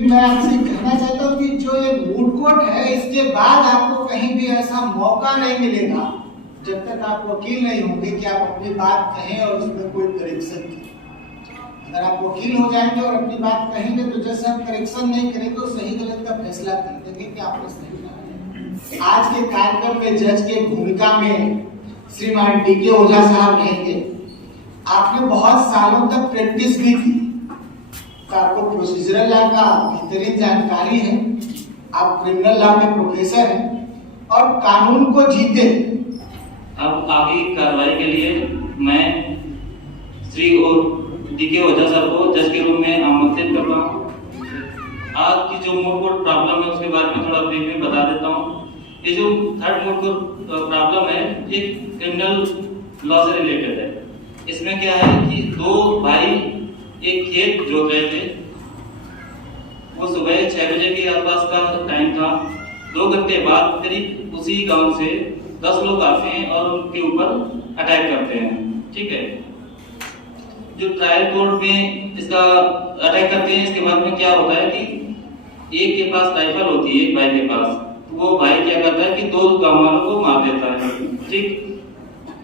मैं आपसे कहना चाहता हूँ कि जो ये मूड कोर्ट है, इसके बाद आपको कहीं भी ऐसा मौका नहीं मिलेगा जब तक आप वकील नहीं होंगे कि आप अपनी बात कहें और उसमें कोई करेक्शन करें। अगर आप वकील हो जाएंगे और अपनी बात कहेंगे तो जैसे हम करेक्शन नहीं करेंगे तो सही गलत का फैसला कर देंगे कि आपने सही कहा। आज के कार्यक्रम में जज के भूमिका में श्रीमान डी.के. ओझा साहब रहेंगे। आपने बहुत सालों तक प्रैक्टिस भी की, तो आपको प्रोसीजरल लॉ का बेहतरीन जानकारी है। आप क्रिमिनल लॉ के प्रोफेसर हैं और कानून को जीते। अब आगे कार्रवाई के लिए मैं श्री डी.के. ओझा सर को जज के रूम में आमंत्रित कर रहा हूँ। आज की जो मूड कोर्ट प्रॉब्लम है उसके बारे में थोड़ा ब्रीफ में बता देता हूँ। ये जो थर्ड मूड कोर्ट प्रॉब्लम है ये क्रिमिनल लॉ से रिलेटेड है। इसमें क्या है कि दो भाई एक खेत जोत रहे थे। वो सुबह 6 बजे के आसपास का टाइम था। 2 घंटे बाद करीब उसी गांव से 10 लोग आते हैं और उनके ऊपर अटैक करते हैं। ठीक है, जो ट्रायल कोर्ट में इसका अटैक करते हैं, इसके बाद में क्या होता है कि एक के पास राइफल होती है, एक भाई के पास, तो वो भाई क्या करता है कि 2 गांव वालों को मार देता है। ठीक,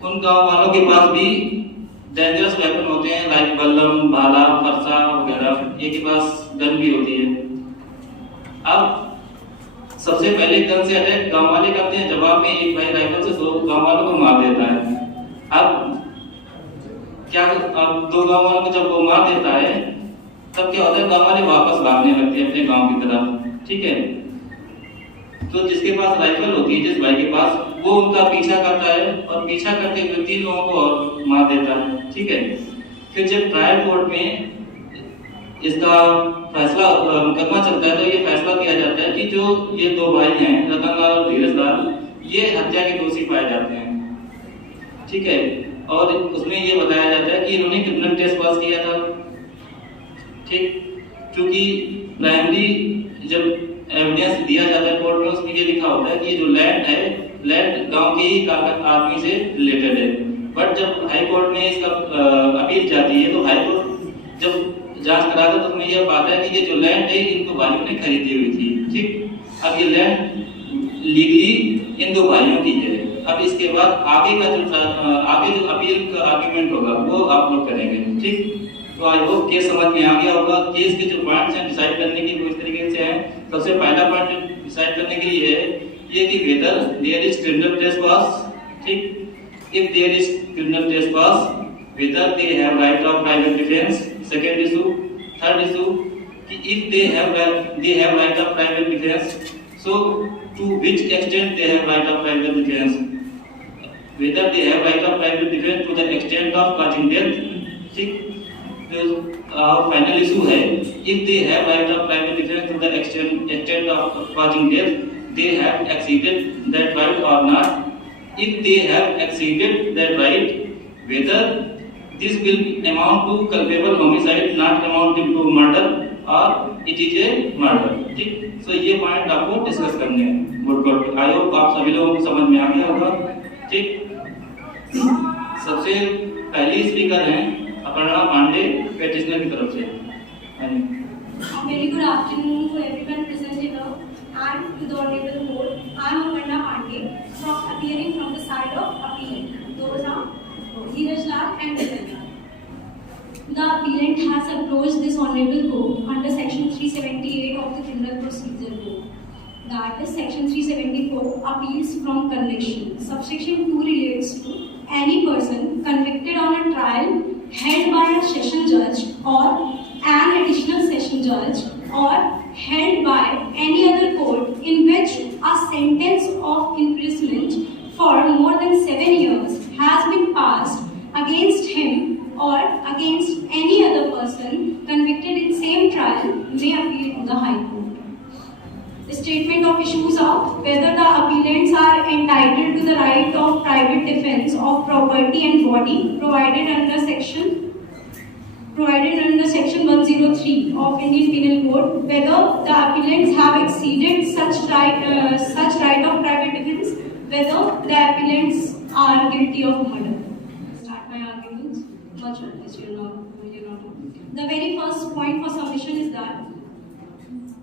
उन गांव वालों के पास भी डेंजरस वेपन होते हैं, लाइक बल्लम, भाला, फरसा वगैरह। एक के पास गन भी होती है। अब सबसे पहले गन से अटैक गांव वाले करते हैं, जवाब में एक भाई राइफल से 2 गांव वालों को मार देता है। अब 2 गांव वालों को जब वो मार देता है तब क्या होता है, गांव वाले वापस भागने लगते हैं अपने गांव की तरफ। ठीक है, तो जिसके पास राइफल होती है, जिस भाई के पास, वो उनका पीछा करता है और पीछा करते हुए 3 लोगों को और मार देता है। ठीक है, फिर जब ट्रायल कोर्ट में इसका फैसला मुकदमा चलता है तो ये फैसला किया जाता है कि जो ये 2 भाई हैं, रतन लाल और धीरज लाल, ये हत्या के दोषी पाए जाते हैं। ठीक है, और उसमें ये बताया जाता है कि इन्होंने क्रिमिनल टेस्ट पास किया था। ठीक, क्योंकि प्राइमरी जब एविडेंस दिया जाता है कोर्ट में, उसमें ये लिखा होता है कि ये जो लैंड है, लैंड गांव के ही आदमी से रिलेटेड है। बट जब हाई कोर्ट में इसका अपील जाती है तो हाई कोर्ट जब जांच कराता है तो उसमें यह बात है कि ये जो लैंड है इनको भाइयों ने खरीदी हुई थी। ठीक, अब ये लैंड लीगली इन 2 भाइयों की है। अब इसके बाद आगे जो अपील का आर्गुमेंट होगा वो आप लोग करेंगे। ठीक, तो आई होप केस समझ में आ गया होगा। केस के जो पॉइंट्स हैं डिसाइड करने की वो इस तरीके से हैं। सबसे पहला पॉइंट डिसाइड करने के लिए है ये कि whether there is criminal trespass. ठीक, if there is criminal trespass, whether they have right of private defence. Second issue. Third issue कि if they have right of private defence, so to which extent they have right of private defence. Whether they have right of private defence to the extent of causing death. ठीक, final issue है if they have right of private defense to the extent of causing death, they have exceeded that right or not. If they have exceeded that right, whether this will amount to culpable homicide, not amounting to murder, or it is a murder. ठीक, so ये point आपको discuss करने हैं good court. I hope आप सभी लोगों को समझ में आ गया होगा। ठीक, सबसे पहली स्पीकर हैं अपर्णा पांडे पेटिशनर की तरफ से। Very good afternoon to everyone present here and to the honorable court. I am Aparna Pandey, appearing from the side of appellant. Those are Dheeraj Lal and Ratan Lal. The appellant has approached this honorable court under section 378 of the Criminal Procedure Code. That is section 374, appeals from conviction. Subsection 2 relates to any person convicted on a trial held by a session judge or an additional session judge or held by any other court in which a sentence of imprisonment for more than 7 years has been passed against him or against any other person convicted in same trial may appeal to the High Court. The statement of issues are whether the appellants are entitled to the right of private defense of property and body provided under section 103 of Indian Penal Code, whether the appellants have exceeded such right of private defense, whether the appellants are guilty of murder. Start my arguments. Much of this, you know. The very first point for submission is that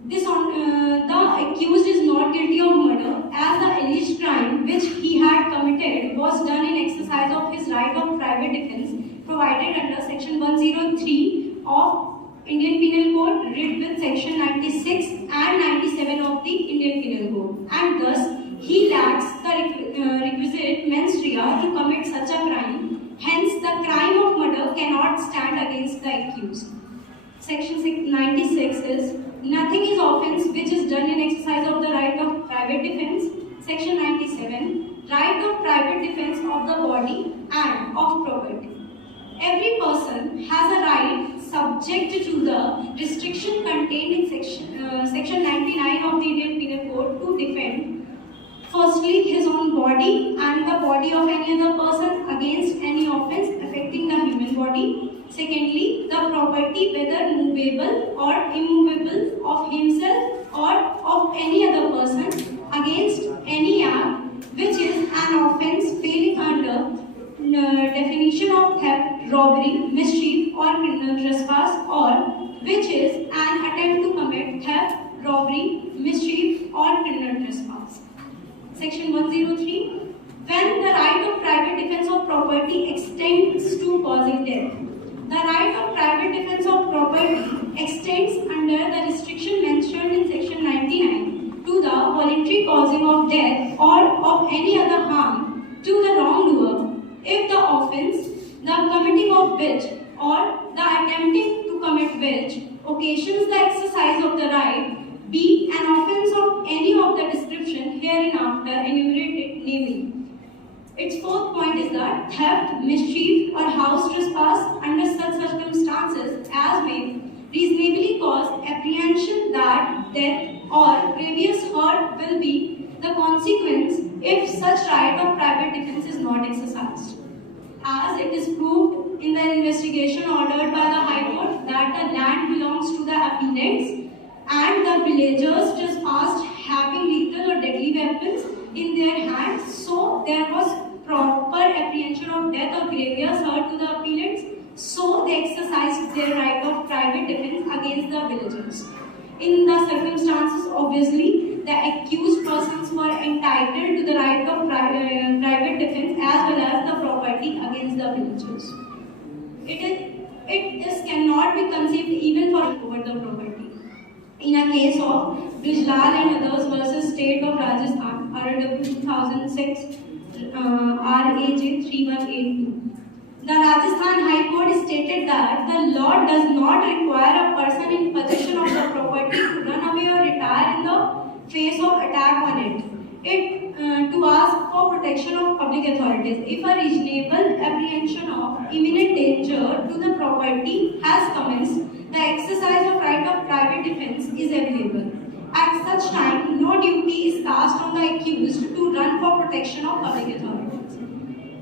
The accused is not guilty of murder, as the alleged crime which he had committed was done in exercise of his right of private defense provided under Section 103 of Indian Penal Code, read with Section 96 and 97 of the Indian Penal Code, and thus he lacks the requisite mens rea to commit such a crime. Hence, the crime of murder cannot stand against the accused. Section 96 is nothing is offence which is done in exercise of the right of private defense. Section 97, right of private defense of the body and of property. Every person has a right subject to the restriction contained in Section 99 of the Indian Penal Code to defend firstly his own body and the body of any other person against any offence affecting the human body. Secondly, the property, whether movable or immovable, of himself or of any other person against any act which is an offence falling under definition of theft, robbery, mischief or criminal trespass, or which is an attempt to commit theft, robbery, mischief or criminal trespass. Section 103. When the right of private defense of property extends to causing death. The right of private defense of property extends under the restriction mentioned in Section 99 to the voluntary causing of death or of any other harm to the wrongdoer if the offence, the committing of which or the attempting to commit which occasions the exercise of the right be an offence of any of the description hereinafter enumerated, namely. Its fourth point is that theft, mischief or house trespass under such circumstances as may reasonably cause apprehension that death or grievous hurt will be the consequence if such right of private defense is not exercised. As it is proved in the investigation ordered by the High Court that the land belongs to the appellants and the villagers trespassed having lethal or deadly weapons in their hands, so there was proper apprehension of death or grievous hurt to the appellants, so they exercised their right of private defense against the villagers. In the circumstances, obviously, the accused persons were entitled to the right of private defense as well as the property against the villagers. It cannot be conceived even for over the property. In a case of Brijlal and others versus State of Rajasthan, RW 2006, RAJ 3182. The Rajasthan High Court stated that the law does not require a person in possession of the property to run away or retire in the face of attack on it. To ask for protection of public authorities. If a reasonable apprehension of imminent danger to the property has commenced, the exercise of right of private defense is available. At such time, no duty is cast on the accused to run for protection of public authorities.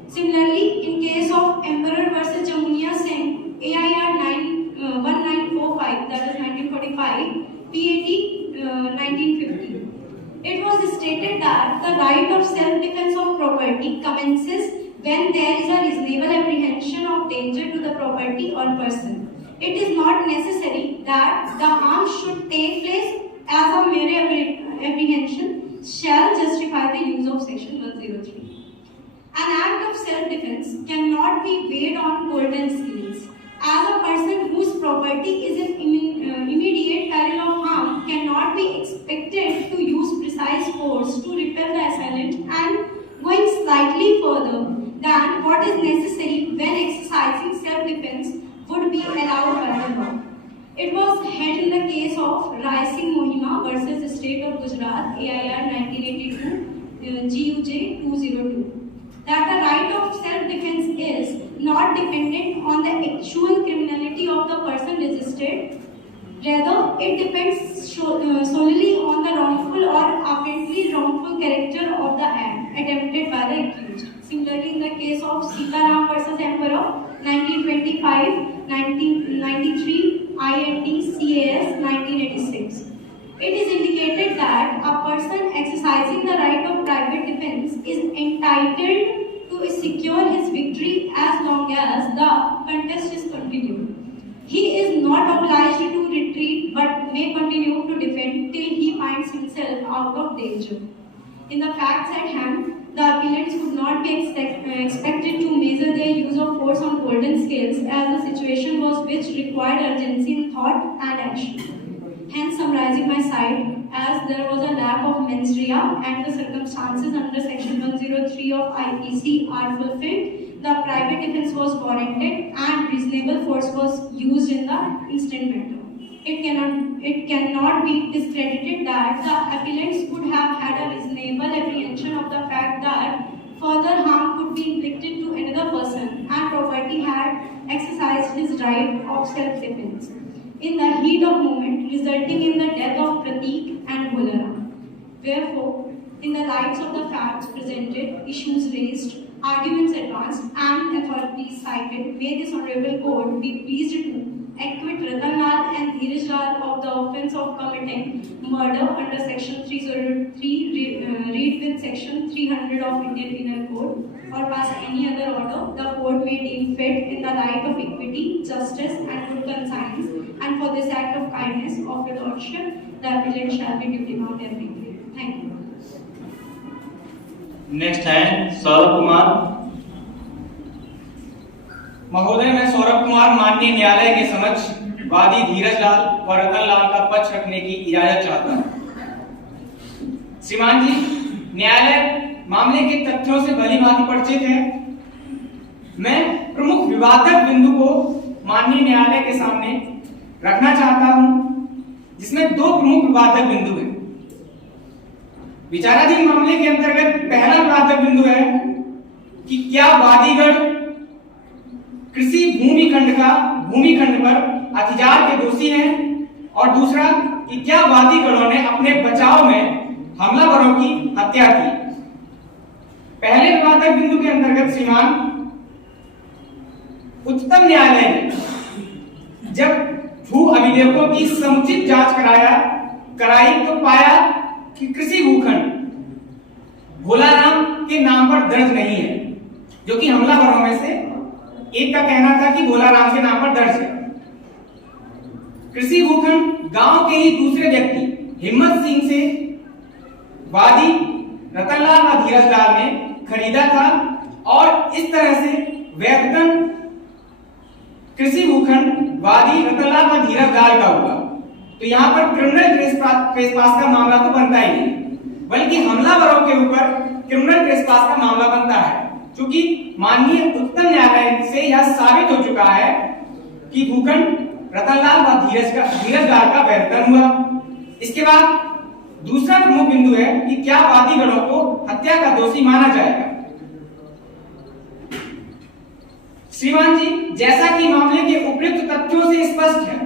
Similarly, in case of Emperor versus Jamunia Singh, AIR 1945, that is 1945, PAT 1950. It was stated that the right of self-defense of property commences when there is a reasonable apprehension of danger to the property or person. It is not necessary that the harm should take place as a mere apprehension shall justify the use of Section 103. An act of self-defense cannot be weighed on golden scales. As a person whose property is in immediate peril of harm cannot be expected to use precise force to repel the assailant, and going slightly further than what is necessary when exercising self-defense would be allowed by the law. It was held in the case of Rai Singh Mohima versus the State of Gujarat, AIR 1982, GUJ 202, that the right of self-defense is not dependent on the actual criminality of the person resisted. Rather, it depends solely on the wrongful or apparently wrongful character of the act attempted by the accused. Similarly, in the case of Sitaram versus Emperor, 1925, 1993, IND CAS 1986. It is indicated that a person exercising the right of private defense is entitled to secure his victory as long as the contest is continued. He is not obliged to retreat but may continue to defend till he finds himself out of danger. In the facts at hand, the appellants would not be expected to measure their use of force on golden scales, as the situation was which required urgency in thought and action. Hence, summarizing my side, as there was a lack of mens rea and the circumstances under section 103 of IPC are fulfilled, the private defense was warranted and reasonable force was used in the instant matter. It cannot be discredited that the appellants could have had a reasonable apprehension of the fact that further harm could be inflicted to another person and property had exercised his right of self-defense in the heat of moment, resulting in the death of Pratik and Bhola Ram. Wherefore, in the lights of the facts presented, issues raised, arguments advanced, and authorities cited, may this honorable court be pleased to acquit Ratan Lal and Dheeraj Lal of the offence of committing murder under section 303, read with section 300 of Indian Penal Code, or pass any other order the court may deem fit in the light of equity, justice, and good conscience. And for this act of kindness of your lordship, the appellant shall be duly bound every. Thank you. Next है सौरभ कुमार। महोदय, मैं सौरभ कुमार माननीय न्यायालय के समक्ष वादी धीरज लाल व रतन लाल का पक्ष रखने की इजाजत चाहता हूं। श्रीमान जी, न्यायालय मामले के तथ्यों से भली भांति परिचित है। मैं प्रमुख विवादक बिंदु को माननीय न्यायालय के सामने रखना चाहता हूं, जिसमें दो प्रमुख विवादक बिंदु हैं। विचाराधीन मामले के अंतर्गत पहला विवादक बिंदु है कि क्या वादीगण कृषि भूमिखंड पर अतिचार के दोषी हैं, और दूसरा कि क्या वादीगणों ने अपने बचाव में हमलावरों की हत्या की। पहले विवादक बिंदु के अंतर्गत श्रीमान, उच्चतम न्यायालय ने जब भू अभिलेखों की समुचित जांच कराई तो पाया कि कृषि भूखंड भोला राम के नाम पर दर्ज नहीं है, जो कि हमलावरों में से एक का कहना था कि भोला राम के नाम पर दर्ज है। कृषि भूखंड गांव के ही दूसरे व्यक्ति हिम्मत सिंह से वादी रतनलाल व धीरज लाल ने खरीदा था, और इस तरह से वैधतन कृषि भूखंड वादी रतनलाल व धीरज लाल का हुआ। तो यहाँ पर क्रिमिनल ट्रेसपास का मामला तो बनता ही नहीं, बल्कि हमलावरों के ऊपर क्रिमिनल ट्रेसपास का मामला बनता है, क्योंकि माननीय उच्चतम न्यायालय से यह साबित हो चुका है कि भूखंड रतनलाल व धीरज लाल का वैधतन हुआ। इसके बाद दूसरा प्रमुख बिंदु है कि क्या वादीगणों को हत्या का दोषी माना जाएगा। श्रीमान जी, जैसा कि मामले के उपयुक्त तथ्यों से स्पष्ट है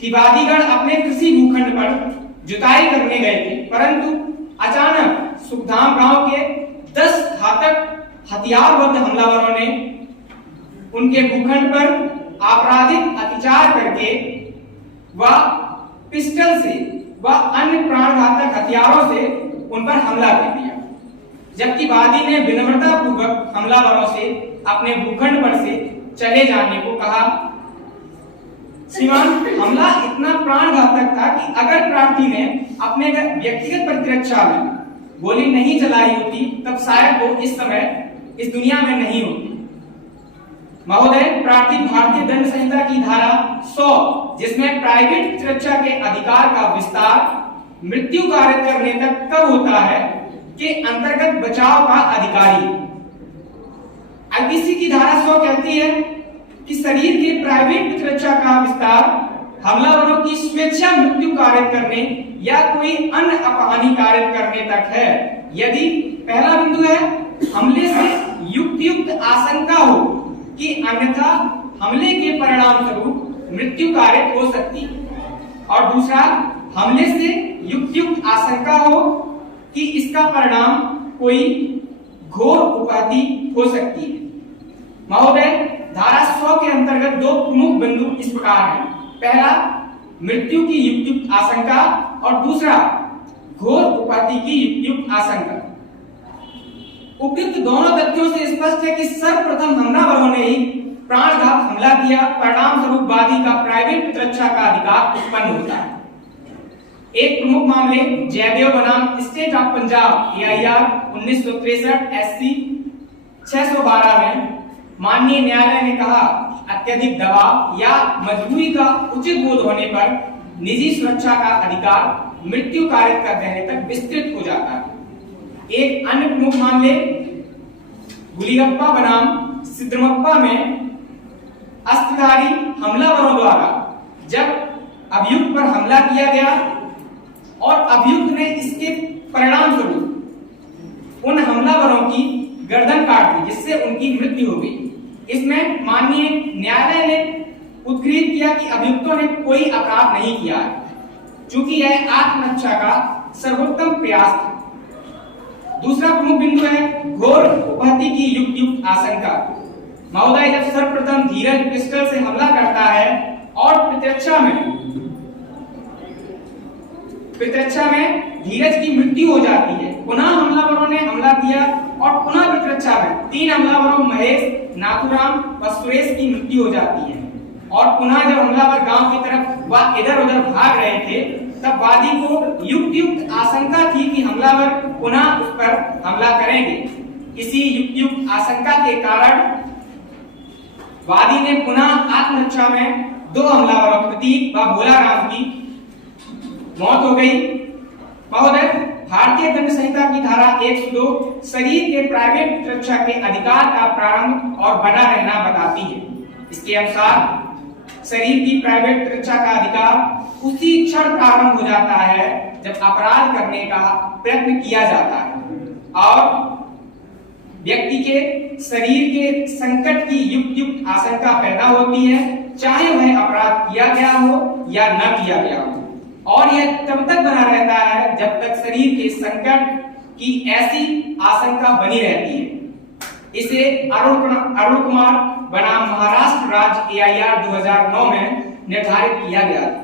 कि वादीगण अपने कृषि भूखंड पर जुताई करने गए थे, परंतु अचानक सुखधाम गांव के 10 घातक हथियारबंद हमलावरों ने उनके भूखंड पर आपराधिक अत्याचार करके व पिस्टल से व अन्य प्राणघातक हथियारों से उन पर हमला कर दिया, जबकि वादी ने विनम्रता पूर्वक हमलावरों से अपने भूखंड पर से चले जाने को कहा। श्रीमान, हमला इतना प्राणघातक था कि अगर प्रार्थी ने अपने व्यक्तिगत प्रतिरक्षा में गोली नहीं चलाई होती, तब शायद वो इस समय इस दुनिया में नहीं होती। महोदय, प्रार्थी भारतीय दंड संहिता की धारा 100, जिसमें प्राइवेट प्रतिरक्षा के अधिकार का विस्तार मृत्यु कारित करने तक कब होता है, के अंतर्गत बचाव का अधिकारी। आईपीसी की धारा 100 कहती है कि शरीर के प्राइवेट प्रतिरक्षा का विस्तार हमलावरों की स्वेच्छा मृत्यु कारित करने या कोई अन्य अपहानि कारित करने तक है, यदि पहला बिंदु है हमले से युक्त आशंका हो कि अन्यथा हमले के परिणाम स्वरूप मृत्यु कारित हो सकती है, और दूसरा हमले से युक्त आशंका हो कि इसका परिणाम कोई घोर उपाधि हो सकती है। महोदय, धारा 100 के अंतर्गत दो प्रमुख बिंदु इस प्रकार हैं। पहला, मृत्यु की युक्त आशंका, और दूसरा घोर उपाधि की युक्त आशंका। उपयुक्त दोनों तथ्यों से स्पष्ट है कि सर्वप्रथम हमलावरों ने ही प्राणघात हमला किया, परिणाम स्वरूप वादी का प्राइवेट प्रतिरक्षा का अधिकार उत्पन्न होता है। एक प्रमुख मामले जयदेव बनाम state of Punjab AIR 1963 SC 612 में माननीय न्यायालय ने कहा अत्यधिक दबाव या मजबूरी का उचित बोध होने पर निजी सुरक्षा का अधिकार मृत्यु कारित कर देने तक विस्तृत हो जाता है। एक अन्य प्रमुख मामले गुलियप्पा बनाम सिद्रमप्पा में अस्त्रधारी हमलावरों द्वारा जब अभियुक्त पर हमला किया गया और अभियुक्त ने इसके परिणाम स्वरूप उन हमलावरों की गर्दन काट दी जिससे उनकी मृत्यु हो गई। इसमें माननीय न्यायालय ने उत्कृत किया कि अभियुक्तों ने कोई अपराध नहीं किया है, चूंकि यह आत्मरक्षा का सर्वोत्तम प्रयास था। दूसरा प्रमुख बिंदु है घोर उपहत्या की युक्त आशंका। महोदय, जब सर्वप्रथम धीरज पिस्टल से हमला करता है और प्रतिरक्षा में धीरज की मृत्यु हो जाती है, पुनः हमलावरों ने हमला किया और पुनः प्रतिरक्षा में 3 हमलावरों महेश, नाथुराम व सुरेश की मृत्यु हो जाती है और पुनः जब हमलावर गांव की तरफ व इधर-उधर भाग रहे थे तब वादी को युक्त आशंका थी कि हमलावर पुनः उस पर हमला करेंगे। इसी युक्त आशंका के कारण वादी ने पुनः आत्मरक्षा में 2 हमलावरों प्रतीक व भोलाराम की मौत हो गई। महोदय, भारतीय दंड संहिता की धारा 102 शरीर के प्राइवेट प्रतिरक्षा के अधिकार का प्रारंभ और बना रहना बताती है। इसके अनुसार शरीर की प्राइवेट प्रतिरक्षा का अधिकार उसी क्षण प्रारंभ हो जाता है जब अपराध करने का प्रयत्न किया जाता है और व्यक्ति के शरीर के संकट की युक्त आशंका पैदा होती है, चाहे वह अपराध किया गया हो या न किया गया हो, और यह तब तक बना रहता है जब तक शरीर के संकट की ऐसी आशंका बनी रहती है। इसे अरुण कुमार बनाम महाराष्ट्र राज्य AIR 2009 में निर्धारित किया गया था।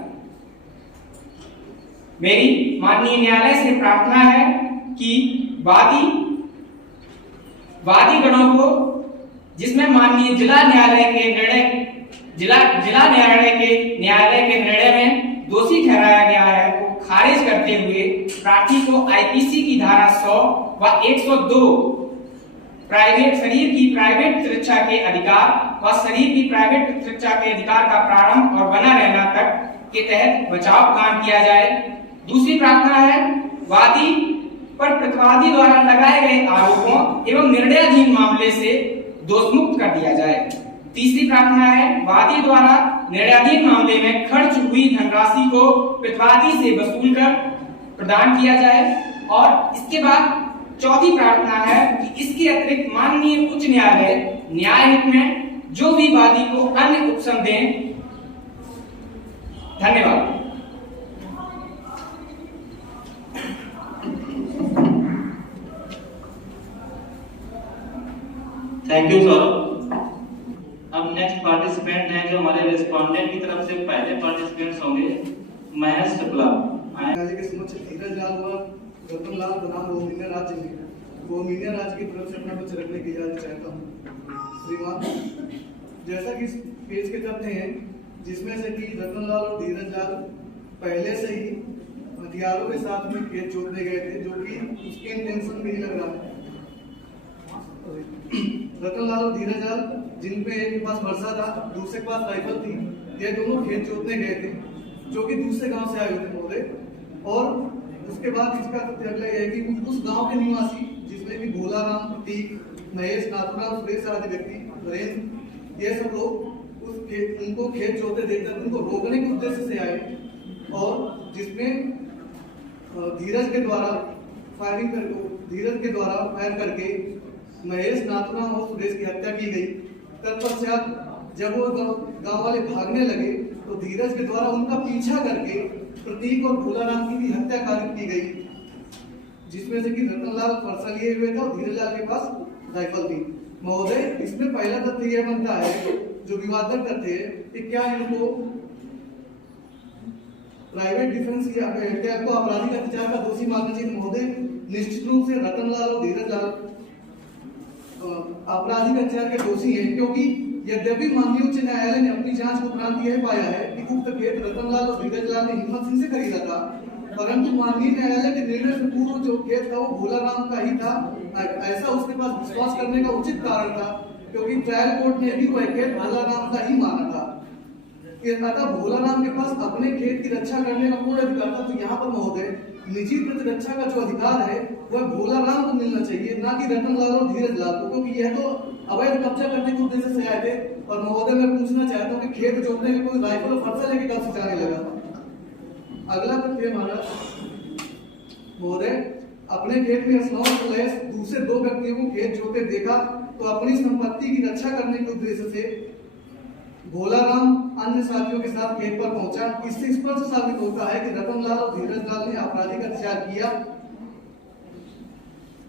मेरी माननीय न्यायालय से प्रार्थना है कि वादी गणों को, जिसमें माननीय जिला न्यायालय के निर्णय में दोषी ठहराया गया है, को खारिज करते हुए प्रार्थी को IPC की धारा 100 व 102 शरीर की प्राइवेट प्रतिरक्षा के अधिकार व शरीर की प्राइवेट प्रतिरक्षा के अधिकार का प्रारंभ और बना रहना तक के तहत बचाव प्रदान किया जाए। दूसरी प्रार्थना है वादी पर प्रतिवादी द्वारा लगाए गए आरोपों एवं निर्णयाधीन मामले से दोषमुक्त कर दिया जाए। तीसरी प्रार्थना है वादी द्वारा निर्णयाधीन मामले में खर्च हुई धनराशि को प्रतिवादी से वसूल कर प्रदान किया जाए। और इसके बाद चौथी प्रार्थना है कि इसके अतिरिक्त माननीय उच्च न्यायालय न्यायहित में जो भी वादी को अन्य उपशम दें। धन्यवाद। Thank you sir. अब नेक्स्ट पार्टिसिपेंट हैं जो हमारे रिस्पोंडेंट की तरफ से पहले पार्टिसिपेंट्स होंगे, महेश शुक्ला। के समक्ष धीरज लाल व गौतम लाल बनाम गोमिनिया राज्य की तरफ से अपना कुछ रखने की इजाजत चाहता हूँ। श्रीमान, जैसा कि पेज के तथ्य हैं जिसमें से कि रतन लाल और धीरज लाल पहले से ही हथियारों के साथ में खेत जोतने गए थे, जो कि उसके इंटेंशन में ही लग रहा है। रतन लाल और धीरज लाल, जिनपे एक के पास वर्षा था, दूसरे के पास राइफल थी, ये दोनों खेत जोतने गए थे, जो कि दूसरे गांव से आए हुए थे महोदय। और उसके बाद इसका तथ्य अगला है कि उस गांव के निवासी, जिसमें कि भोलाराम, प्रतीक, महेश, नाथुराम, सुरेश आदि व्यक्ति, नरेंद्र, ये सब लोग उनको खेत जोते देखकर उनको रोकने के उद्देश्य से आए, और जिसमें धीरज के द्वारा फायर करके महेश, नाथुराम और सुरेश की हत्या की गई। तत्पश्चात जब वो गांव वाले भागने लगे तो धीरज के द्वारा उनका पीछा करके प्रतीक और भोलाराम की भी हत्या कारित की गई, जिसमें से कि रतन लाल फरसा लिए हुए था और धीरज लाल के पास राइफल थी। महोदय, इसमें पहला तथ्य यह बनता है, जो विवादक तथ्य है, कि क्या इनको प्राइवेट डिफेंस क्या को आपराधिक अत्याचार का दोषी मानना चाहिए? महोदय, निश्चित रूप से रतन लाल और धीरज लाल आपराधिक अत्याचार के दोषी हैं, क्योंकि यद्यपि माननीय उच्च न्यायालय ने अपनी जांच के उपरांत यह पाया है कि उक्त खेत रतन लाल और धीरज लाल ने हिम्मत सिंह से खरीदा था, परंतु माननीय न्यायालय के निर्णय से पूर्व जो खेत था वो भोला राम का ही था। ऐसा उसके पास विश्वास करने का उचित कारण था, क्योंकि ट्रायल कोर्ट ने भी वह खेत भोला राम का ही माना था। अतः भोला राम के पास अपने खेत की रक्षा करने का पूर्ण अधिकार था। तो यहाँ पर महोदय निजी प्रतिरक्षा का जो अधिकार है वह भोला राम को मिलना चाहिए, ना कि रतन लाल और धीरज लाल को, क्योंकि यह तो अवैध कब्जा करने के उद्देश्य से आए थे। और महोदय मैं पूछना चाहता हूँ कि खेत जोतने में कोई राइफल और फरसा लेके कब से जाने लगा? अगला प्रश्न महाराज महोदय, अपने खेत में असलौन को लैस दूसरे दो व्यक्तियों को खेत जोते देखा तो अपनी संपत्ति की रक्षा करने के उद्देश्य से भोला राम अन्य साथियों के साथ खेत पर पहुंचा। इससे स्पष्ट साबित होता है कि रतन लाल और धीरज लाल ने आपराधिक अत्याचार किया,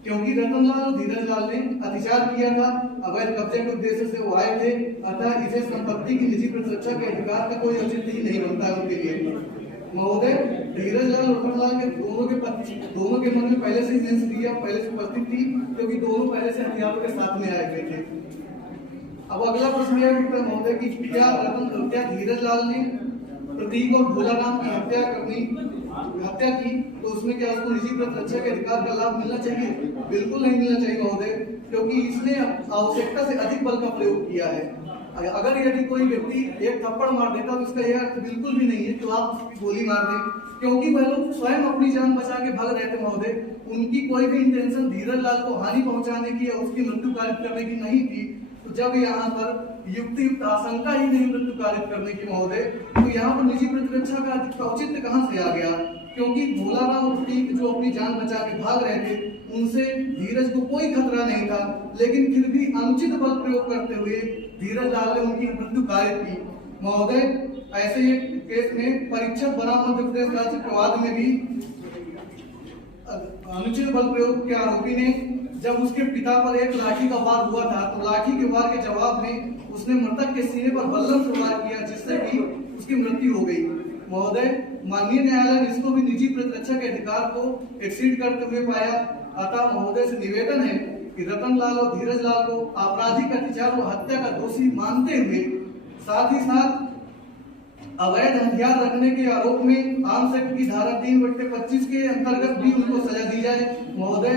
क्योंकि रतन लाल और धीरज लाल ने अत्याचार किया था। अवैध कब्जे के उद्देश्य से वो आए थे, अतः इसे संपत्ति की निजी प्रतिरक्षा के अधिकार का कोई औचित्य ही नहीं बनता है उनके लिए। महोदय धीरज लाल और रतन लाल के दोनों के मन में पहले से ही क्रिया पहले से उपस्थित थी, क्योंकि दोनों पहले से हथियारों के साथ में आए हुए थे। अब अगला प्रश्न यह उठता है महोदय कि क्या धीरज लाल ने प्रतीक और भोला राम की हत्या की तो उसमें क्या उसको निजी प्रतिरक्षा के अधिकार का लाभ मिलना चाहिए? बिल्कुल नहीं मिलना चाहिए महोदय, क्योंकि इसने आवश्यकता से अधिक बल का प्रयोग किया है। अगर यदि कोई व्यक्ति एक थप्पड़ मार देता तो इसका यह अर्थ बिल्कुल भी नहीं है कि आप उसकी गोली मार दें, क्योंकि वह लोग स्वयं अपनी जान बचा के भाग रहे थे महोदय। उनकी कोई भी इंटेंशन धीरज लाल को हानि पहुंचाने की या उसकी मृत्यु कारित करने की नहीं थी। तो जब यहाँ पर युक्त आशंका ही नहीं मृत्यु कारित करने की महोदय, तो यहाँ पर निजी प्रतिरक्षा का औचित्य कहाँ से आ गया? क्योंकि भोला राम और प्रतीक जो अपनी जान बचा के भाग रहे थे, उनसे धीरज को कोई खतरा नहीं था, लेकिन फिर भी अनुचित बल प्रयोग करते हुए धीरज लाल ने उनकी मृत्यु कारित की। महोदय ऐसे ही केस में परीक्षक बनाम मध्य प्रदेश राज्य प्रवाद में भी अनुचित बल प्रयोग के आरोपी ने जब उसके पिता पर एक लाठी का वार हुआ था तो लाठी के वार के जवाब में उसने मृतक के सीने पर बल्लम से वार किया, जिससे कि उसकी मृत्यु हो गई। महोदय माननीय न्यायालय ने इसको भी निजी प्रतिरक्षा के अधिकार को एक्सीड करते हुए पाया। अतः महोदय से निवेदन है कि रतन लाल और धीरज लाल को आपराधिक अत्याचार व हत्या का दोषी मानते हुए साथ ही साथ अवैध हथियार रखने के आरोप में आर्म्स एक्ट की धारा 3/25 के अंतर्गत भी उनको सजा दी जाए। महोदय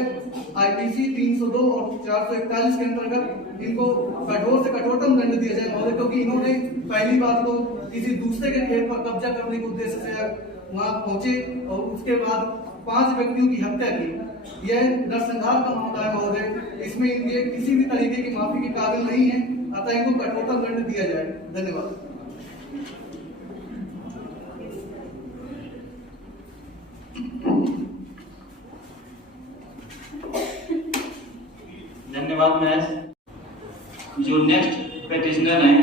आईपीसी 302 और 441 के अंतर्गत इनको कठोर से कठोरतम दंड दिया जाए महोदय, क्योंकि इन्होंने पहली बात तो किसी दूसरे के खेत पर कब्जा करने के उद्देश्य से वहां पहुंचे और उसके बाद 5 व्यक्तियों की हत्या की। यह नरसंहार का मामला है महोदय, इसमें इनके किसी भी तरीके की माफी के काबिल नहीं है, अतः इनको कठोरतम दंड दिया जाए। धन्यवाद। धन्यवाद महेश। जो नेक्स्ट पेटिशनर हैं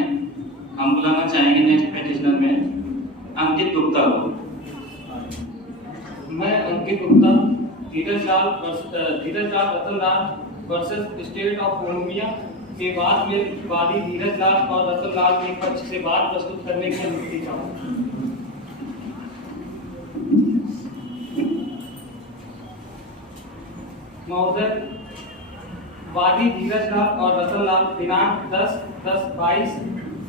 हम बुलाना चाहेंगे नेक्स्ट पेटिशनर में अंकित गुप्ता को। मैं अंकित गुप्ता धीरज लाल रतन लाल वर्सेस स्टेट ऑफ कोलंबिया के बाद में वादी धीरज लाल और रतन लाल के पक्ष से बात प्रस्तुत करने की अनुमति चाहूँगा। महोदय वादी धीरज लाल और रतन लाल दिनांक 10/10/22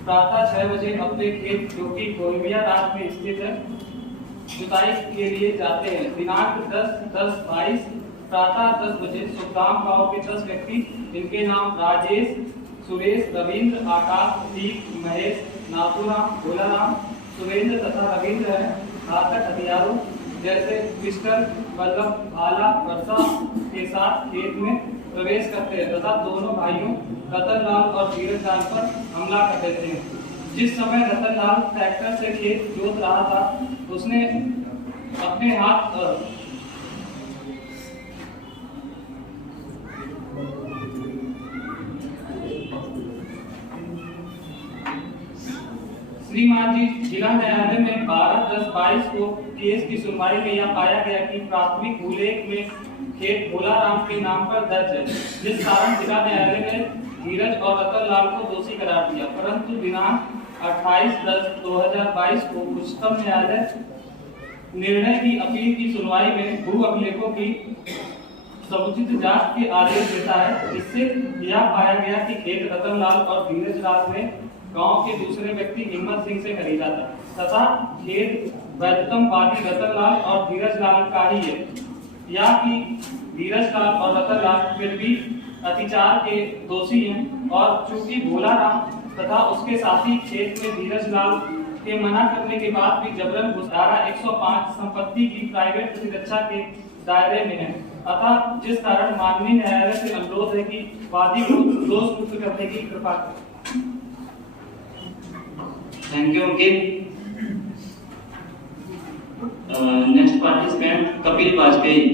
प्रातः 6 बजे अपने खेत जो कि कोलंबिया राज्य में स्थित है जुताई के लिए जाते हैं। दिनांक 10/10/22 प्रातः 10 बजे सुखधाम गांव के 10 व्यक्ति जिनके नाम राजेश, सुरेश, रविंद्र, आकाश, प्रतीक, महेश, नाथूराम, भोलाराम, सुरेंद्र तथा रविंद्र है घातक हथियारों जैसे पिस्टल, बल्लम, भाला, वर्षा के साथ खेत में प्रवेश करते हैं तथा दोनों भाइयों रतन लाल और धीरज लाल पर हमला कर देते हैं। जिस समय रतन लाल ट्रैक्टर से खेत जोत रहा था उसने अपने हाथ श्रीमान जी जिला न्यायालय में 12/10/22 को केस की सुनवाई में यह पाया गया कि प्राथमिक भूलेख में खेत भोलाराम के नाम पर दर्ज है, जिस कारण जिला न्यायालय ने धीरज और रतन लाल को दोषी करार दिया। परंतु दिनांक 28/10/2022 को उच्चतम न्यायालय निर्णय की अपील की सुनवाई में भू अभिलेखों की समुचित जांच के आदेश देता है, जिससे यह पाया गया कि खेत रतन लाल और धीरज लाल ने गांव के दूसरे व्यक्ति हिम्मत सिंह से खरीदा था तथा खेत वैधतम वादी रतन लाल और धीरज लाल का ही है। या कि धीरज लाल और रतन लाल फिर भी अतिचार के दोषी हैं और चूंकि भोला राम तथा उसके साथी खेत में धीरज लाल के मना करने के बाद भी जबरन धारा 105 संपत्ति की प्राइवेट प्रतिरक्षा के दायरे में है, अतः जिस कारण माननीय न्यायालय से अनुरोध है कि वादी को दोष मुक्त करने की कृपा करें। थैंक यू वकील। Next participant Kapil Vajpayee.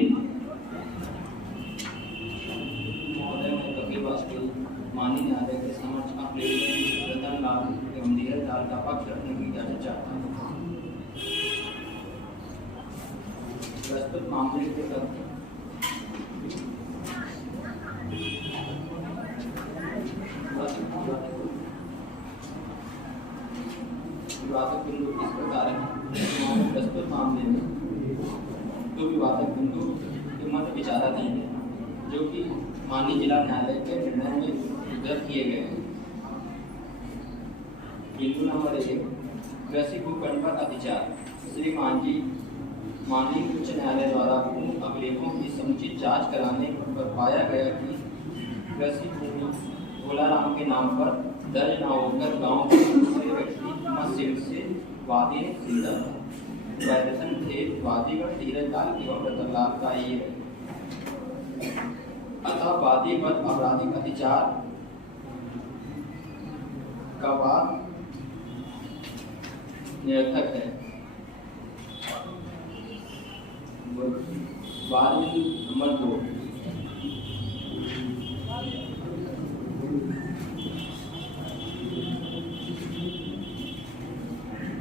महोदय, मैं कपिल वाजपेयी माननीय न्यायालय के समक्ष अपने रतन लाल एवं धीरज लाल का पक्ष रखने की इजाजत चाहता हूँ। प्रस्तुत मामले के तथ्य विवादक बिंदु इस प्रकार है। प्रस्तुत मामले में दो विवादक बिंदु के मध्य विचाराधीन है, जो कि माननीय जिला न्यायालय के निर्णय में दर्ज किए गए हैं। बिंदु नंबर 1, कृषि भूखंड पर अतिचार। श्रीमान जी, माननीय उच्च न्यायालय द्वारा उन अभिलेखों की समुचित जांच कराने पर पाया गया कि कृषि भूमि भोला राम के नाम पर दर्ज न होकर गांव के दूसरे व्यक्ति हिम्मत सिंह से वादी ने खरीदा था। वैधतन खेत वादीगढ़ धीरज लाल एवं रतन लाल का ही है, अतः वादी पर आपराधिक अतिचार का वाद निरर्थक है। वाद नंबर 2,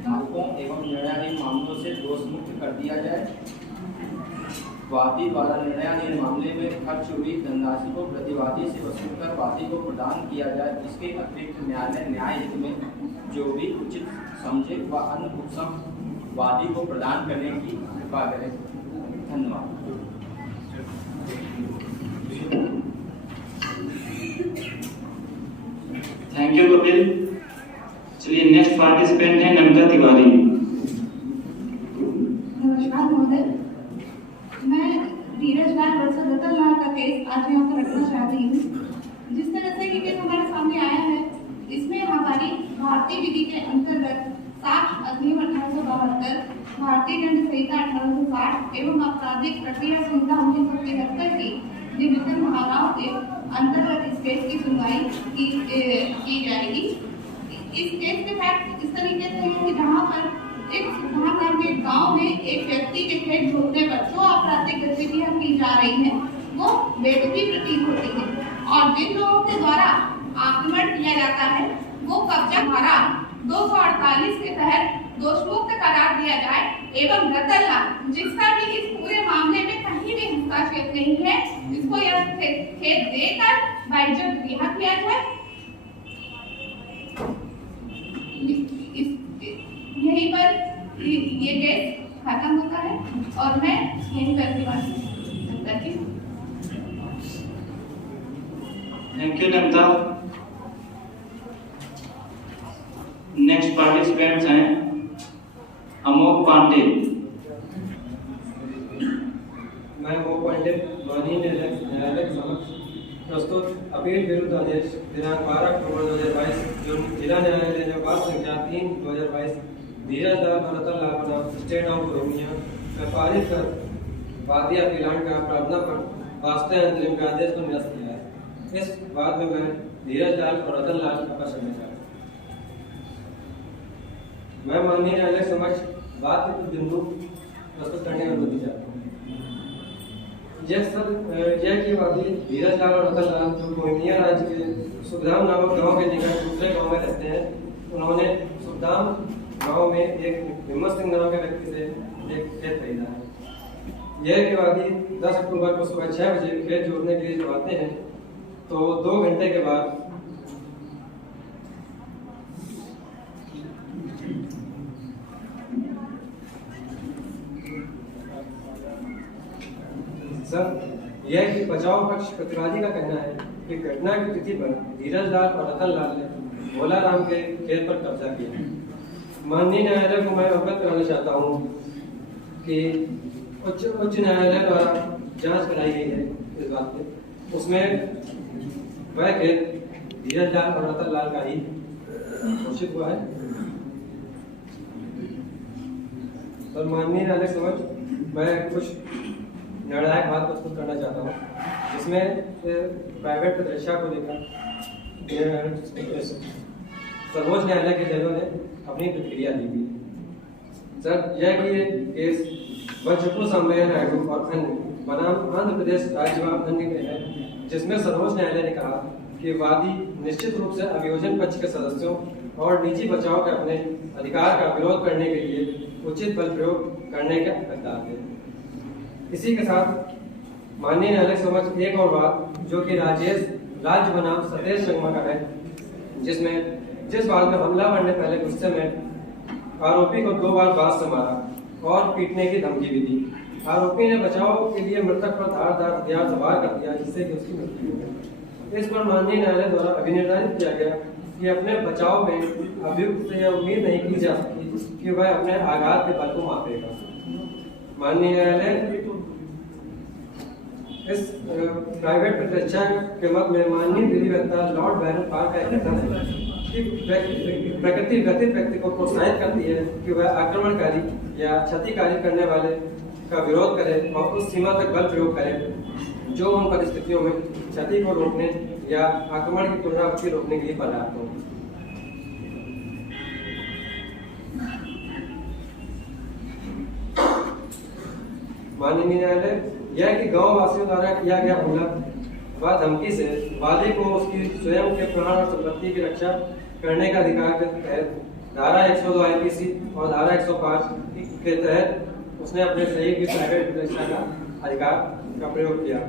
आरोपों एवं निर्णयाधीन मामलों से दोष मुक्त कर दिया जाए। वादी द्वारा निर्णयाधीन मामले में खर्च हुई धनराशि को प्रतिवादी से वसूलकर वादी को प्रदान किया जाए। इसके अतिरिक्त न्यायालय न्याय हित में जो भी उचित समझे व अन्य उपशम वादी को प्रदान करने की कृपा करें। धन्यवाद। Thank you Kapil. चलिए नेक्स्ट पार्टिसिपेंट है नमिता तिवारी। नमस्कार महोदय, मैं धीरज लाल वर्सेस रतन लाल का केस आज यहाँ पर रखना चाहती हूँ। जिस तरह से ये केस हमारे सामने आया है, इसमें हमारी भारतीय विधि के अंतर्गत 60 अधिनियम 1872, भारतीय दंड संहिता 1860 एवं आपराधिक प्रक्रिया संहिता 1973 की निम्नतम धाराओं के अंतर्गत इस केस की सुनवाई की जाएगी। इस केस के फैक्ट इस तरीके से है कि जहाँ पर एक सुधार नाम के गाँव में एक व्यक्ति के खेत जोतने पर जो आपराधिक गतिविधियां की जा रही हैं, वो बेदखली प्रतीत होती है और जिन लोगों के द्वारा आक्रमण किया जाता है वो कब्जा धारा 248 के तहत दोषमुक्त करार दिया जाए एवं रतन लाल, जिसका भी इस पूरे मामले में कहीं भी हस्तक्षेप नहीं है, इसको यह खेत देकर बाइज्जत रिहा किया जाए। यहीं पर ये केस खत्म होता है और मैं यहीं पर करती हूँ। Thank you Namita. Next participants हैं अमोक पांडे। मैं अमोक पांडे माननीय न्यायालय के समक्ष प्रस्तुत अपील विरुद्ध आदेश दिनांक 12 अक्टूबर 2022 जो जिला न्यायालय ने बात संख्या 3/2022 धीरज लाल और रतन लाल बनाम स्टेट ऑफ रोमिया में पारित कर वादी अपीलांट का प्रार्थना पर वास्ते अंतरिम के आदेश को निरस्त किया है। इस बात में मैं धीरज लाल और रतन लाल का पक्ष लेना चाहता हूँ। मैं माननीय न्यायालय समक्ष बात के कुछ बिंदु प्रस्तुत करने की अनुमति चाहता हूँ। यह कि वादी धीरज लाल और रतन लाल जो पूर्णिया राज्य के सुखधाम नामक गांव के निकट दूसरे गांव में रहते हैं, उन्होंने सुखधाम गांव में एक हिम्मत सिंह नाम के व्यक्ति से एक खेत खरीदा है। यह कि वादी 10 अक्टूबर को सुबह 6 बजे खेत जोतने के लिए जब आते हैं तो 2 घंटे के बाद सर, यह कि बचाव पक्ष प्रतिवादी का कहना है कि घटना की तिथि पर धीरज लाल और रतन लाल ने भोला राम के खेत पर कब्जा किया। माननीय न्यायालय को मैं अवगत कराना चाहता हूँ कि उच्च न्यायालय द्वारा जांच कराई गई है इस बात पे, उसमें वह खेत धीरज लाल और रतन लाल का ही घोषित हुआ है। और माननीय न्यायालय समझ मैं कुछ निर्णायक बात प्रस्तुत करना चाहता हूँ, जिसमें प्राइवेट प्रतिरक्षा को लेकर सर्वोच्च न्यायालय के जजों ने अपनी प्रतिक्रिया दी थी। सर, यह कि ये केस वज्रपुर संमेलन आयोग और अन्य बनाम आंध्र प्रदेश राज्य व अन्य में है, जिसमें सर्वोच्च न्यायालय ने कहा कि वादी निश्चित रूप से अभियोजन पक्ष के सदस्यों और निजी बचाव के अपने अधिकार का विरोध करने के लिए उचित बल प्रयोग करने के हकदार थे। इसी के साथ माननीय न्यायालय समक्ष एक और बात, जो कि राज्य बनाम सतेश शर्मा का है, जिसमें जिस बात में हमलावर ने पहले गुस्से में आरोपी को 2 बार बांस से मारा और पीटने की धमकी भी दी। आरोपी ने बचाव के लिए मृतक पर धारदार हथियार सवार कर दिया, जिससे कि उसकी मृत्यु हो गई। इस पर माननीय न्यायालय द्वारा अभिनिर्धारित किया गया कि अपने बचाव में अभियुक्त से यह उम्मीद नहीं की जा सकती कि वह अपने आघात के बल को मापेगा। माननीय न्यायालय इस प्राइवेट प्रतिरक्षा के मत में माननीय विधिवेत्ता लॉर्ड बैरन पार्क का कथन है कि प्रकृति व्यथित व्यक्ति को प्रोत्साहित करती है कि वह आक्रमणकारी या क्षतिकारी करने वाले का विरोध करे और उस सीमा तक बल प्रयोग करे जो उन परिस्थितियों में क्षति को रोकने या आक्रमण की पुनरावृत्ति रोकने के लिए पर्याप्त हो। माननीय न्यायालय यह कि गांव वासियों द्वारा किया गया हमला व धमकी से वादी को उसकी स्वयं के प्राण और संपत्ति की रक्षा करने का अधिकार के तहत धारा 102 आईपीसी और धारा 105 के तहत उसने अपने शरीर की प्राइवेट प्रतिरक्षा का अधिकार का प्रयोग किया।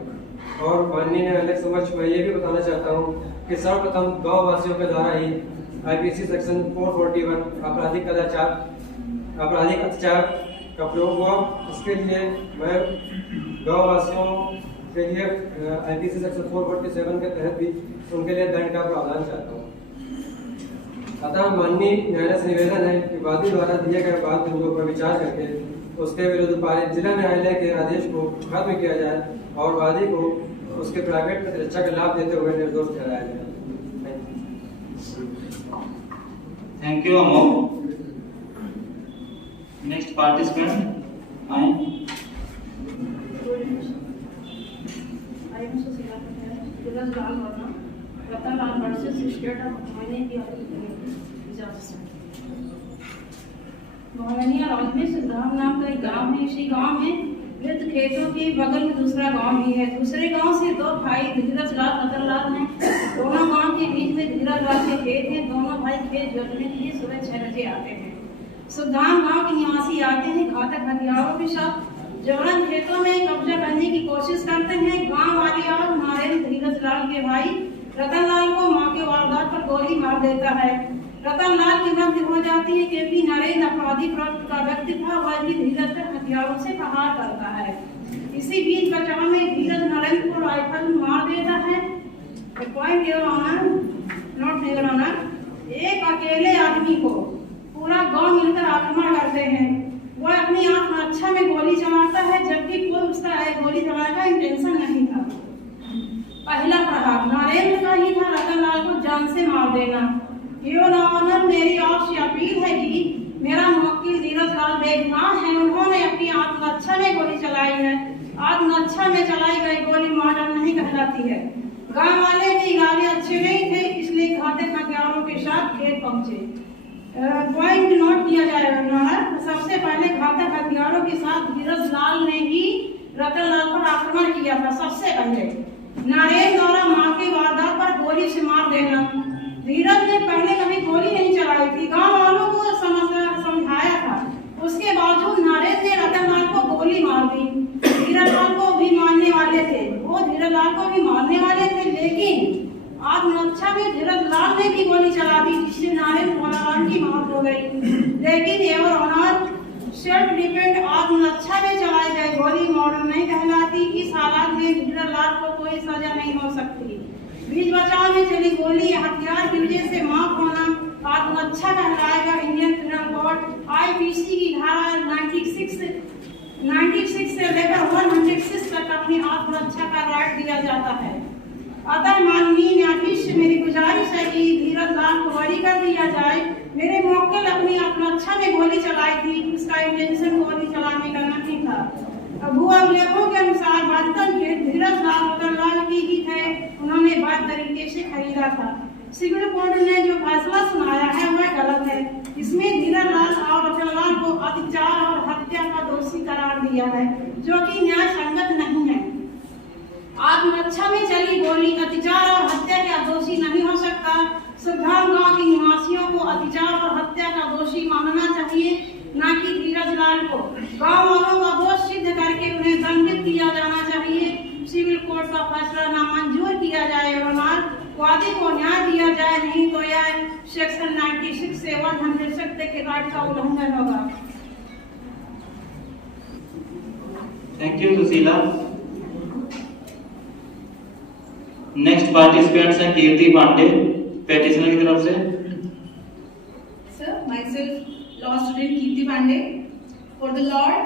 और माननीय न्यायालय समक्ष मैं ये भी बताना चाहता हूँ कि सर्वप्रथम गांव वासियों के द्वारा ही आईपीसी सेक्शन 441 आपराधिक अत्याचार का प्रयोग हुआ। इसके लिए मैं गांव वासियों के लिए आईपीसी सेक्शन 447 के तहत भी उनके लिए दंड का प्रावधान चाहता हूँ। अतः माननीय न्यायालय से निवेदन है कि वादी द्वारा दिए गए बात बिंदुओं पर विचार करके उसके विरुद्ध पारित जिला न्यायालय के आदेश को खत्म किया जाए और वादी को उसके प्राइवेट प्रतिरक्षा का लाभ देते हुए निर्दोष ठहराया जाए। Thank you Amok. Next participant आए। मोहनिया राज में सुधाम नाम का एक गांव है। इसी गांव में वृद्ध खेतों के बगल में दूसरा गांव भी है। दूसरे गांव से 2 भाई धीरज लाल रतन लाल हैं। दोनों गांव के बीच में धीरज लाल के खेत हैं। दोनों भाई खेत जोतने के लिए सुबह 6 बजे आते हैं। सुधाम गांव के निवासी आते हैं घातक हथियारों के साथ, जबरन खेतों में कब्जा करने की कोशिश करते हैं। गांव वाले और नारायण धीरज लाल के भाई रतन लाल को मौके वारदात पर गोली मार देता है। रतन लाल की मृत्यु हो जाती है क्योंकि नरेंद्र अपराधी प्रवृत्ति का व्यक्ति था, वह भी धीरज पर हथियारों से प्रहार करता है। इसी बीच बचाव में धीरज नरेंद्र को राइफल मार देता है। Point your honour, not your honour. एक अकेले आदमी को पूरा गांव मिलकर आक्रमण करते हैं। वह अपनी आत्मरक्षा में गोली चलाता है, जबकि कोई उसका गोली चलाने का इंटेंशन नहीं था। पहला प्रहार नरेंद्र का ही था, रतन लाल को जान से मार देना। योर ऑनर, मेरी आपसे अपील है कि मेरा मुवक्किल धीरज लाल बेगुनाह है। उन्होंने अपनी आत्मरक्षा में गोली चलाई है। आत्मरक्षा में चलाई गई गोली मर्डर नहीं कहलाती है। गांव वाले भी इरादे अच्छे नहीं थे, इसलिए घातक हथियारों के साथ खेत पहुंचे। पॉइंट नोट किया जाएगा। सबसे पहले घातक हथियारों के साथ धीरज लाल ने ही रतन लाल पर आक्रमण किया था। सबसे पहले नरेंद्र द्वारा मौके वारदात पर गोली से मार देना। धीरज ने पहले कभी गोली नहीं चलाई थी, गांव वालों को समझाया था। उसके बावजूद नरेंद्र ने रतन लाल को गोली मार दी। धीरज लाल को भी मारने वाले थे, वो धीरज लाल को भी मारने वाले थे, लेकिन आत्मरक्षा में धीरज लाल ने भी गोली चला दी, जिससे नरेंद्र लाल की मौत हो गई। लेकिन योर ऑनर, सेल्फ डिफेंस आत्मरक्षा में चलाई गई गोली मर्डर नहीं कहलाती। इस हालात में धीरज लाल को कोई सजा नहीं हो सकती। बीच बचाव में चली गोली या हथियार की वजह से मौत होना आत्मरक्षा कहलाएगा। इंडियन पिनल कोड IPC की धारा 96 से लेकर 106 तक अपनी आत्मरक्षा का राइट दिया जाता है। अतः माननीय न्यायाधीश से मेरी गुजारिश है कि धीरज लाल को बरी कर दिया जाए। मेरे मुवक्किल अपनी आत्मरक्षा में गोली चलाई थी, उसका इंटेंशन गोली चलाने का नहीं था। भू अभिलेखों के अनुसार बर्तन खेत धीरज लाल रतनलाल की ही है, उन्होंने बात तरीके से खरीदा था। सिविल कोर्ट ने जो फैसला सुनाया है वह गलत है। इसमें धीरज लाल और रतनलाल को अत्याचार और हत्या का दोषी करार दिया है, जो कि न्याय संगत नहीं है। आत्मरक्षा में चली गोली अत्याचार और हत्या का दोषी नहीं हो सकता। सुधाम गांव के निवासियों को अत्याचार और हत्या का दोषी मानना चाहिए, न कि धीरज लाल को। गांव वालों का दोष सिद्ध करके उन्हें दंडित किया जाना चाहिए। सिविल कोर्ट का फैसला नामंजूर किया जाए और वादी को न्याय दिया जाए, नहीं तो यह सेक्शन 96 से 106 के राइट का उल्लंघन होगा। Thank you Sushila. Next participants हैं कीर्ति पांडे पेटिशनर की तरफ से। Sir, myself, law student Kirti Pandey. For the Lord,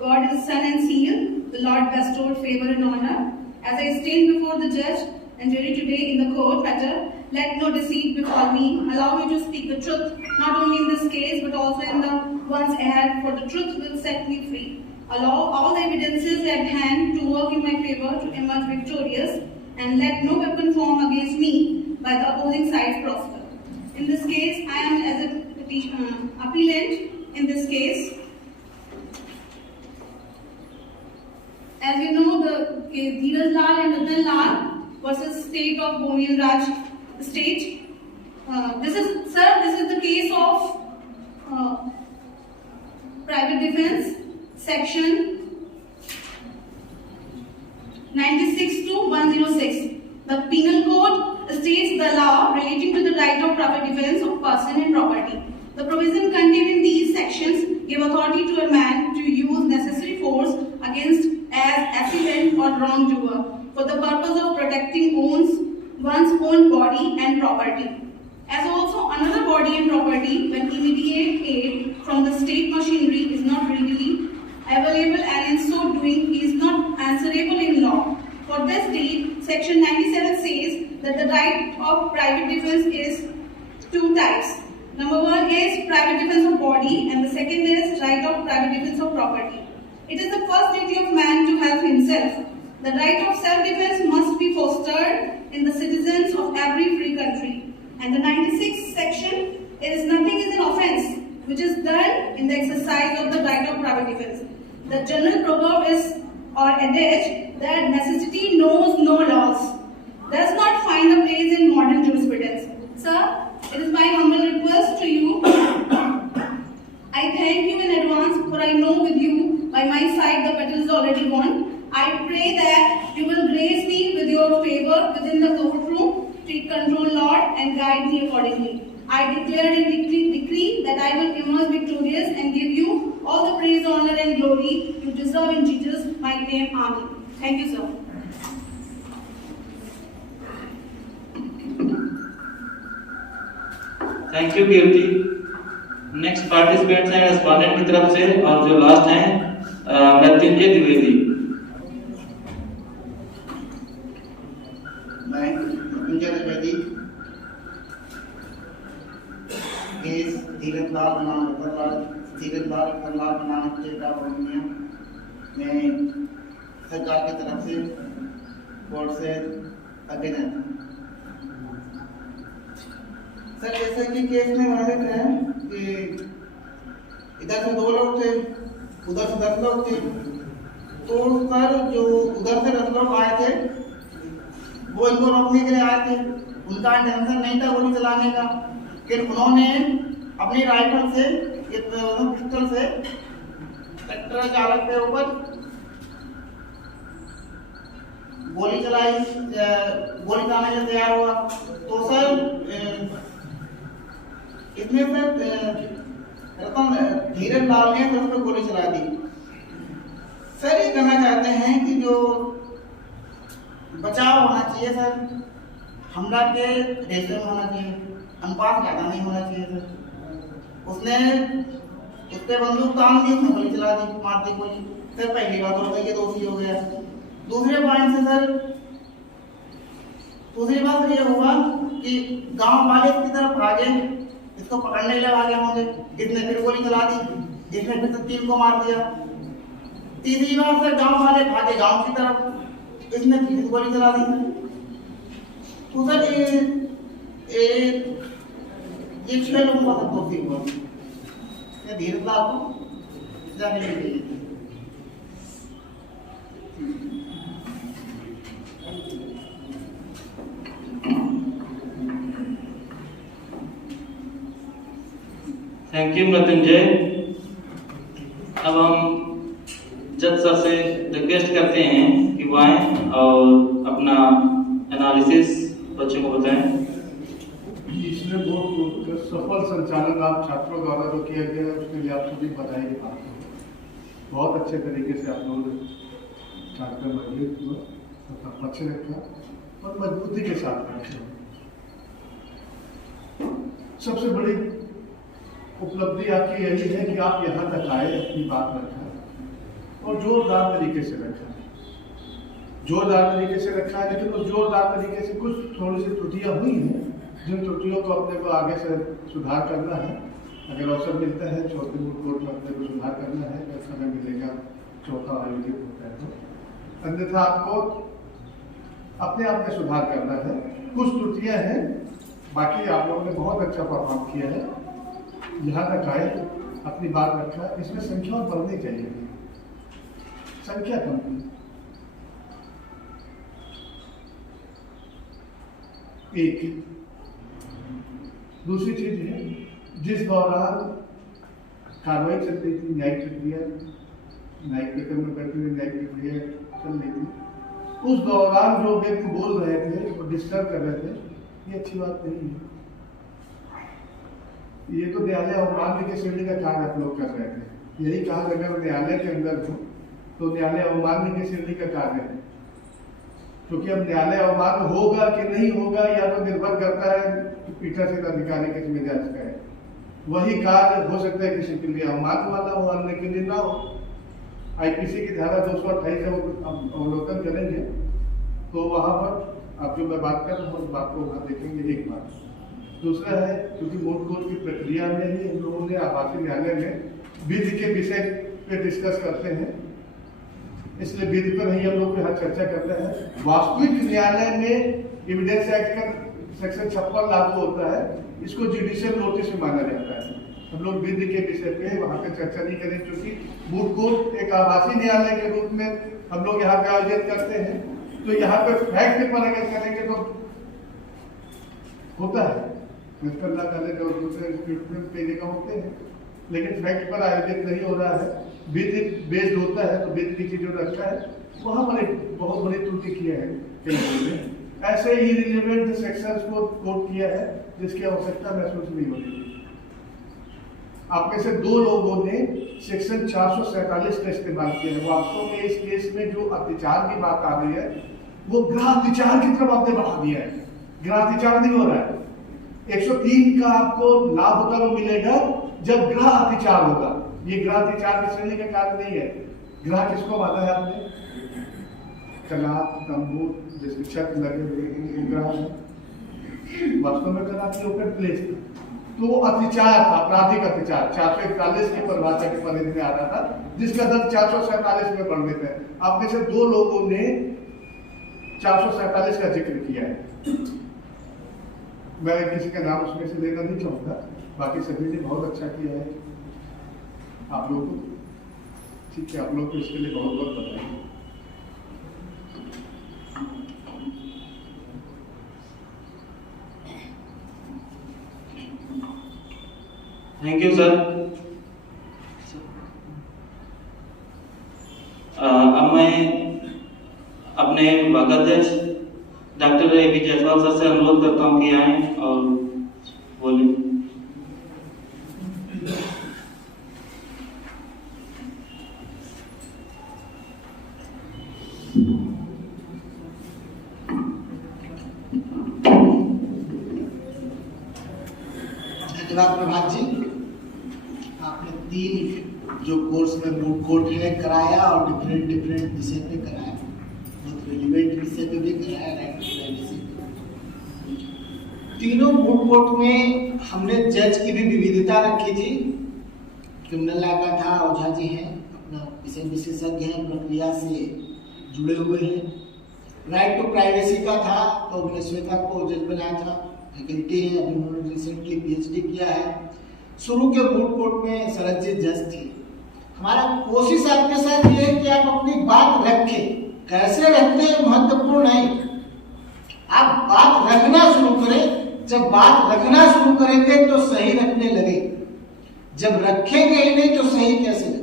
God is sun and seal. The Lord bestowed favor and honor. As I stand before the judge and jury today in the court matter, let no deceit befall me. Allow me to speak the truth, not only in this case but also in the ones ahead. For the truth will set me free. Allow all the evidences at hand to work in my favor to emerge victorious, and let no weapon form against me by the opposing side prosper. In this case, I am as a appellant in this case. As you know, the case Dhiraj Lal and Ratan Lal versus State of Bonian Raj State. This is the case of private defense, section 96 to 106. The penal code states the law relating to the right of proper defense of person and property. The provision contained in these sections give authority to a man to use necessary force against as assailant or wrongdoer for the purpose of protecting one's own body and property, as also another body and property when immediate aid from the state machinery is not readily available, and in so doing he is not answerable in law. For this deed, section 97 says that the right of private defense is two types. Number one is private defense of body, and the second is right of private defense of property. It is the first duty of man to help himself. The right of self-defense must be fostered in the citizens of every free country. And the 96th section is nothing is an offense which is done in the exercise of the right of private defense. The general proverb is or adage that necessity knows no laws does not find a place in modern jurisprudence. Sir, it is my humble request to you. I thank you in advance, for I know with you by my side the battle is already won. I pray that you will grace me with your favor within the courtroom, take control, Lord, and guide me accordingly. I declare and decree that I will emerge victorious and give you all the praise, honor, and glory you deserve in Jesus' mighty name. Amen. Thank you, sir. Thank you Kirti. Next participants हैं respondent की तरफ से, और जो last हैं मृत्युंजय द्विवेदी। मैं Mrityunjay Dwivedi case धीरज लाल बनाम state of India में सरकार की तरफ से कोर्ट से आगे रहता हूँ। सर, जैसे कि केस में वर्णित है कि इधर से 2 लोग थे, उधर से 10 लोग थे। तो सर, जो उधर से 10 लोग आए थे वो इनको रोकने के लिए आए थे। उनका इंटेंशन नहीं था गोली चलाने का, लेकिन उन्होंने अपनी राइफल से पिस्टल से ट्रैक्टर चालक के ऊपर गोली चलाई, गोली चलाने के तैयार हुआ। तो सर, इसमें से धीरज लाल ने उस पर गोली चला दी। सर, ये कहना चाहते हैं कि जो बचाव होना चाहिए सर, हमला के रेशे में होना चाहिए। अनुपात ज्यादा नहीं होना चाहिए था। उसने उस पे बंदूक तान दी, उसने गोली चला दी, मार दी गोली। सर पहली बात हो गई, ये दोषी हो गया। दूसरे पॉइंट से सर, दूसरी बात ये हुआ कि गांव वाले इसकी तरफ भागे, इसको पकड़ने के लिए भागे होंगे, इसने फिर गोली चला दी, इसने फिर 3 को मार दिया। तीसरी बार सर गांव वाले भागे गांव की तरफ, इसने फिर गोली चला दी। तो सर ये 6 लोगों का दोषी हुआ। धीरे से आपको जाने के लिए थैंक यू मृत्युंजय। अब हम जज सर से रिक्वेस्ट करते हैं कि वो आएं और अपना एनालिसिस बच्चों को बताएं। इसमें बहुत सफल संचालन आप छात्रों द्वारा जो किया गया है उसके लिए आप सभी बधाई के पात्र हैं। बहुत अच्छे तरीके से आप लोगों ने कार्यक्रम आयोजित हुआ, तथा पक्ष रखा और मजबूती के साथ रखा। सबसे बड़ी उपलब्धि आपकी यही है कि आप यहाँ तक आए, अपनी बात रखा और जोरदार तरीके से रखा। जोरदार तरीके से रखा है, लेकिन उस जोरदार तरीके से कुछ थोड़ी सी त्रुटियां हुई हैं, जिन त्रुटियों को अपने को आगे से सुधार करना है। अगर अवसर मिलता है चौथे मूड कोर्ट में अपने को सुधार करना है, अगर समय मिलेगा चौथा आयोजित होता है तो, अन्यथा आपको अपने आप में सुधार करना है। कुछ त्रुटियां हैं, बाकी आप लोगों ने बहुत अच्छा परफॉर्म किया है। यहाँ तक आए, अपनी बात रखा। इसमें संख्या बढ़नी चाहिए, संख्या कम थी। एक दूसरी चीज है, जिस दौरान कार्रवाई चल रही थी, न्यायिक प्रक्रिया, न्यायिक प्रक्रिया में बैठे हुए न्यायिक प्रक्रिया चल रही थी, उस दौरान जो व्यक्ति बोल रहे थे और डिस्टर्ब कर रहे थे, ये अच्छी बात नहीं है। ये तो न्यायालय अवमान्य के श्रेणी का कार्य आप लोग कर रहे थे। यही कहा अगर न्यायालय के अंदर हो तो न्यायालय अवमान्य के श्रेणी का कार्य है, क्योंकि अब न्यायालय अवमान होगा कि नहीं होगा या तो निर्भर करता है कि पीठासीन अधिकारी के मिजाज का है। वही कार्य हो सकता है किसी के लिए अवमान वाला हो, अन्य के लिए ना हो। आईपीसी की धारा 228 है, वो अवलोकन करेंगे तो वहां पर आप जो मैं बात कर रहा हूँ उस बात को वहां देखेंगे। एक बात। दूसरा है, क्योंकि मूल कोर्ट की प्रक्रिया में ही हम लोगों ने आवासीय न्यायालय में विधि के विषय पे डिस्कस करते हैं, इसलिए विधि पर ही हम लोग यहाँ चर्चा करते हैं। वास्तविक न्यायालय में एविडेंस एक्ट का सेक्शन 56 लागू होता है, इसको जुडिशियल नोटिस में माना जाता है। हम लोग विधि के विषय पे वहाँ पे चर्चा नहीं करें, क्योंकि मूल कोर्ट एक आवासीय न्यायालय के रूप में हम लोग यहाँ पे आयोजित करते हैं। तो यहाँ पे फैक्ट पर अगर करेंगे तो होता है, मिसकल्ला कॉलेज और दूसरे इंस्टीट्यूट में कई जगह होते हैं, लेकिन फैक्ट पर आयोजित नहीं हो रहा है, विधि बेस्ड होता है। तो विधि की चीजों रखा है, वहां पर एक बहुत बड़ी त्रुटि किया है कई लोगों ने। ऐसे ही रिलेवेंट सेक्शंस को कोट किया है जिसकी आवश्यकता महसूस नहीं होती। आप में से 2 लोगों ने सेक्शन 447 का इस्तेमाल किया है। वास्तव में इस केस में जो अत्याचार की बात आ रही है वो गृह अत्याचार की तरफ आपने बढ़ा दिया है। गृह अत्याचार नहीं हो रहा है। 103 का आपको लाभ कब मिलेगा? जब गृह अत्याचार होगा। ये गृह अत्याचार की श्रेणी का कार्य नहीं है। गृह किसको माना है आपने? कला, तंबू, जैसे छत लगे हुए ग्रह है। वास्तव में कला की ओपन प्लेस था, तो वो अत्याचार था, आपराधिक अत्याचार 441 की परिभाषा के परिधि में आ रहा था, जिसका दर 447 में वर्णित है। आप में से 2 लोगों ने 447 का जिक्र किया है। मैं किसी का नाम उसमें से लेना नहीं चाहूंगा, बाकी सभी ने बहुत अच्छा किया है। आप लोग ठीक है, आप लोग को इसके लिए बहुत बहुत बधाई। Thank you sir. अब मैं अपने अध्यक्ष डॉक्टर ए.बी. जायसवाल सर से अनुरोध करता हूं कि आए और बोलें। धन्यवाद प्रभात जी। आपने 3 जो कोर्स में मूड कोर्ट है कराया और डिफरेंट विषय पे कराया, बहुत रिलेवेंट विषय पे भी कराया, राइट टू प्राइवेसी पे। तीनों मूड कोर्ट में हमने जज की भी विविधता रखी थी। क्रिमिनल लॉ का था, ओझा जी हैं, अपना विषय विशेषज्ञ हैं, प्रक्रिया से जुड़े हुए हैं। राइट टू प्राइवेसी का था तो हमने श्वेता को जज बनाया था, फैकल्टी है, अभी उन्होंने रिसेंटली PhD किया है। शुरू के मूड कोर्ट में शरद जी जज थे। हमारा कोशिश आपके साथ ये है कि आप अपनी बात रखें, कैसे रखते हैं महत्वपूर्ण नहीं, आप बात रखना शुरू करें। जब बात रखना शुरू करेंगे तो सही रखने लगे, जब रखेंगे ही नहीं तो सही कैसे रखेंगे।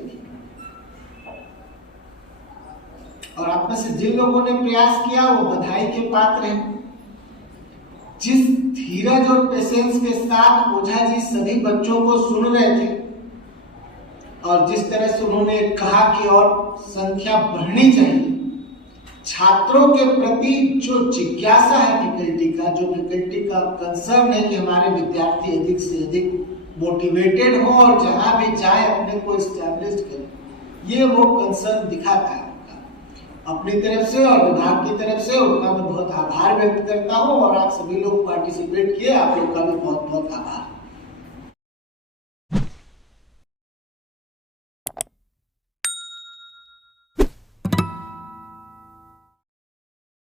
और आप में से जिन लोगों ने प्रयास किया वो बधाई के पात्र हैं। जिस धीरज और पेशेंस के साथ ओझा जी सभी बच्चों को सुन रहे थे और जिस तरह से उन्होंने कहा कि और संख्या बढ़नी चाहिए, छात्रों के प्रति जो जिज्ञासा है फैकल्टी का, जो फैकल्टी का कंसर्न है कि हमारे विद्यार्थी अधिक से अधिक मोटिवेटेड हो और जहां भी जाए अपने को एस्टैब्लिश करें, ये वो कंसर्न दिखाता है। अपनी तरफ से और विभाग की तरफ से उनका मैं बहुत आभार व्यक्त करता हूं और आप सभी लोग पार्टिसिपेट किए, आप लोग का भी बहुत बहुत आभार।